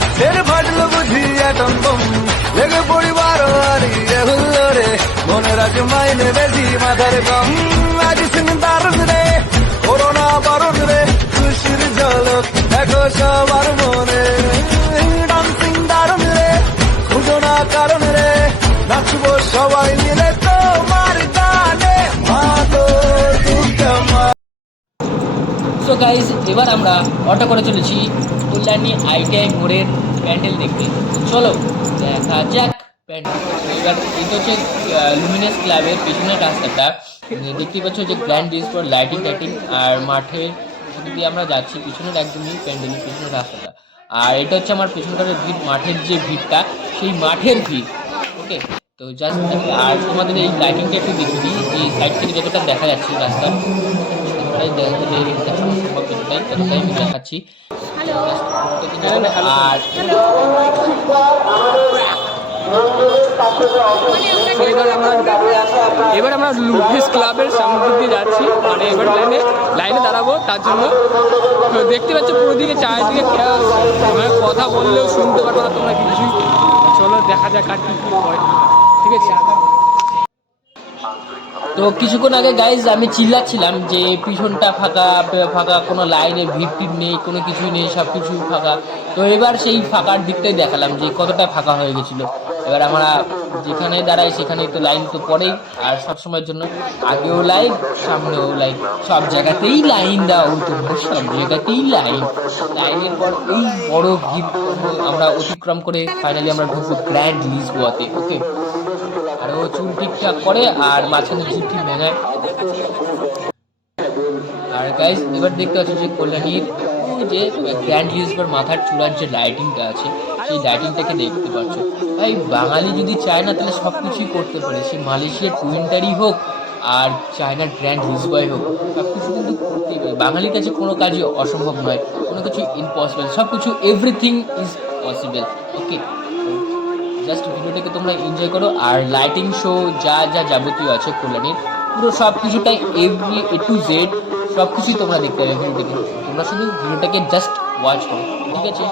ইচ্ছের ফাটলো বুঝি atom bomb লেগে পরিবার হারিয়ে হুল্লো রে মনের আজ মাইনে বেশি মাথার কম আজ সিং দারুণ রে করোনা বারণ রে খুশির ঝলক দেখো সবার মনে ডান্সিং দারুণ রে খুঁজো না কারণ রে নাচবো সবাই মিলে তোমার গানে মাতো দুঃখমা। সো গাইজ এবার আমরা অটো করে চলেছি কল্যাণী আইটিআই মোড়ের প্যান্ডেল দেখতে। চলো দেখা যাক প্যান্ডেল। এবার এটা হচ্ছে লুমিনাস ক্লাবের পেছনের রাস্তাটা, দেখতে পাচ্ছ যে গ্র্যান্ড ডিসপ্লে লাইটিং টাইটিং আর মাঠের দিয়ে আমরা যাচ্ছি পিছনের একদমই প্যান্ডেলের পিছনের রাস্তাটা। আর এটা হচ্ছে আমার পেছনকার ভিড়, মাঠের যে ভিড়টা সেই মাঠের ভিড়। ওকে, তো জাস্ট আর তোমাদের এই লাইটিংটা একটু দেখিয়ে দিই যে সাইড থেকে যতটা দেখা যাচ্ছে রাস্তা ততটাই আমি দেখাচ্ছি। আর এবার আমরা লুমিনাস ক্লাবের সামনের দিকে যাচ্ছি, মানে এবার লাইনে দাঁড়াবো তার জন্য। তো দেখতে পাচ্ছ পুরো দিকে চারিদিকে খেয়াল, মানে কথা বললেও শুনতে পারবো না তোমরা কিছুই। চলো দেখা যাক আর কি হয়, ঠিক আছে। তো কিছুক্ষণ আগে গাইজ আমি চিল্লাচ্ছিলাম যে পিছনটা ফাঁকা ফাঁকা, কোনো লাইনের ভিড় টিড় নেই, কোনো কিছুই নেই, সব কিছু ফাঁকা। তো এবার সেই ফাঁকার দিকটাই দেখালাম যে কতটা ফাঁকা হয়ে গেছিলো। এবার আমরা যেখানে দাঁড়াই সেখানে তো লাইন তো পড়েই, আর সবসময়ের জন্য আগেও লাইন সামনেও লাইন, সব জায়গাতেই লাইন দেওয়া হতো, সব জায়গাতেই লাইনের পর এই বড় ভিড় আমরা অতিক্রম করে ফাইনালি আমরা ঢুকবো গ্র্যান্ড লিসবোয়াতে। ওকে, আর ও চুল ঠিকঠাক করে আর মাঝখানে জিপটি ভেঙায়। আর গাইজ এবার দেখতে পাচ্ছি যে কল্যাণীর যে গ্র্যান্ড লিসবোয়ার মাথার চূড়ার যে লাইটিংটা আছে সেই লাইটিংটাকে দেখতে পাচ্ছ। ভাই বাঙালি যদি চায় না তাহলে সব কিছুই করতে পারে, সে মালয়েশিয়ার টুইনটারই হোক আর চায়নার গ্র্যান্ড লিসবয় হোক, সব কিছু কিন্তু করতেই পারে। বাঙালির কাছে কোনো কাজই অসম্ভব নয়, কোনো কিছু ইম্পসিবল, সব কিছু everything is possible. Okay, just ভিডিওটাকে তোমরা এনজয় করো। আর লাইটিং শো যা যা যাবতীয় আছে কল্যাণীর পুরো সব কিছুটাই এভরি এ টু জেড সব কিছুই তোমরা দেখতে পাবে ভিডিওটাকে। তোমরা শুধু ভিডিওটাকে জাস্ট ওয়াচ করো, ঠিক আছে।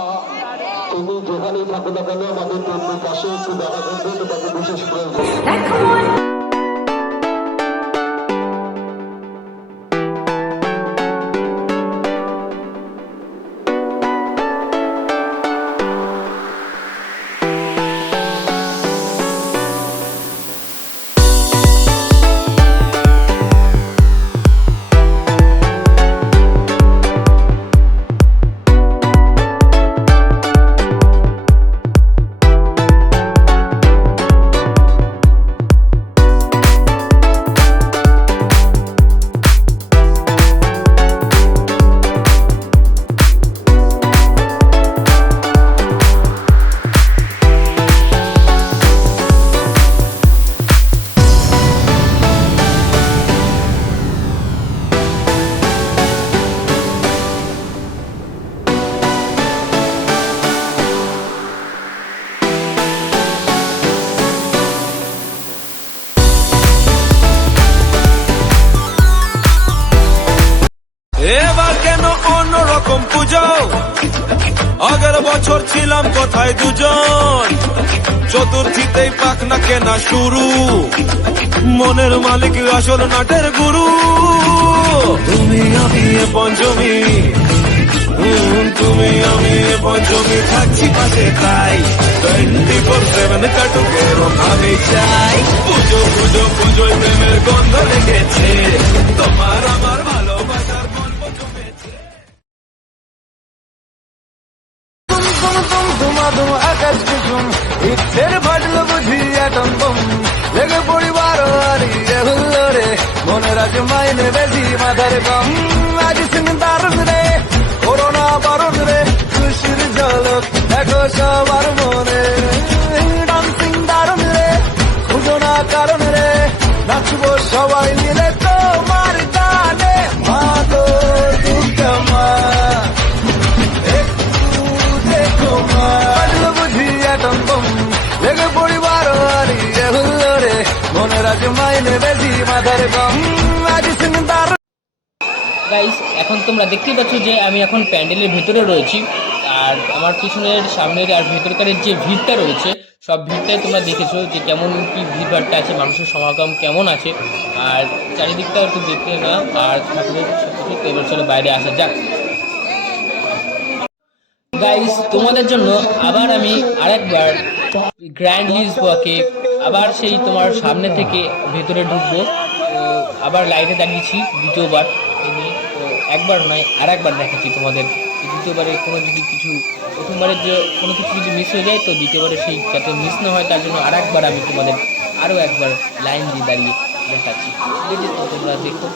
এবার কেন অন্যরকম পুজো, আগের বছর ছিলাম কোথায় দুজন, চতুর্থীতেই পাখনা কেনা শুরু, মনের মালিক আসল নাটের গুরু। তুমি আমি পঞ্চমী, তুমি আমি পঞ্চমী থাকছি পাশে, তাই 24/7 কাটুক এরম আমি চাই। পুজো পুজো পুজোয় প্রেমের গন্ধ লেগেছে, তোমার আমার ভালোবাসার গল্প জমেছে। ধুমাধুম আকাশ কুসুম ইচ্ছের ফাটলো বুঝি অ্যাটম বম লেগে পরিবার হারিয়ে হুল্লো রে মনের আজ মাইনে বেশি মাথার কম আজ সিং দারুণ রে করোনা বারণ রে খুশির ঝলক দেখো সবার মনে ডান্সিং দারুণ রে খুঁজো না কারণ রে নাচবো সবাই মিলে তোমার গানে মাতো দুঃখমা। বুঝি অ্যাটম বম লেগে পরিবার হারিয়ে হুল্লো রে মনের আজ মাইনে বেশি মাথার কম আজ সিং দারুণ। গাইস এখন তোমরা দেখতেই পাচ্ছ যে আমি এখন প্যান্ডেলের ভেতরে রয়েছি, আর আমার পিছনের সামনের আর ভেতরকারের যে ভিড়টা রয়েছে সব ভিড়টাই তোমরা দেখেছো যে কেমন কি ভিড়ভাড়টা আছে, মানুষের সমাগম কেমন আছে। আর চারিদিকটাও একটু দেখে না আর ঠাকুরের সব কিছু। এবার চলো বাইরে আসা যাক। গাইস, তোমাদের জন্য আবার আমি আরেকবার গ্র্যান্ড লিসবকে আবার সেই তোমার সামনে থেকে ভেতরে ঢুকবো। তো আবার লাইনে দাঁড়িয়েছি দ্বিতীয়বার এই নিয়ে। তো একবার নয় আর একবার দেখাচ্ছি তোমাদের। দ্বিতীয়বারে কোনো যদি কিছু, প্রথমবারের যে কোনো কিছু যদি মিস হয়ে যায় তো দ্বিতীয়বারে সেই যাতে মিস না হয় তার জন্য আর একবার আমি তোমাদের আরও একবার লাইন দিয়ে দাঁড়িয়ে দেখাচ্ছি। ঠিক আছে, তো তোমরা দেখো।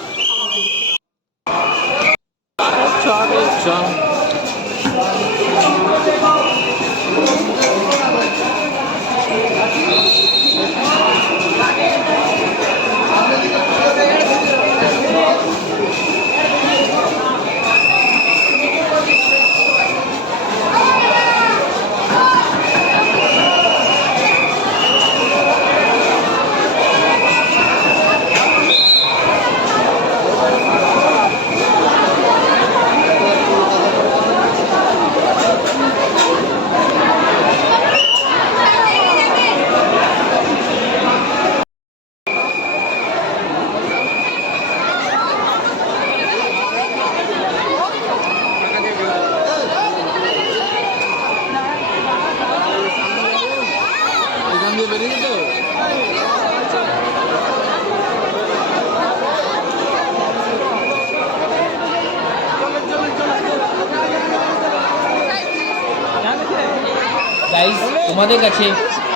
গাইজ, তোমাদের কাছে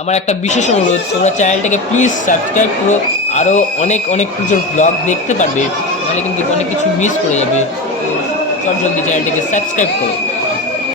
আমার একটা বিশেষ অনুরোধ, তোমরা চ্যানেলটাকে প্লিজ সাবস্ক্রাইব করো। আরও অনেক অনেক পুজোর ব্লগ দেখতে পারবে, নাহলে কিন্তু অনেক কিছু মিস করে যাবে। তো চট জলদি চ্যানেলটাকে সাবস্ক্রাইব করো।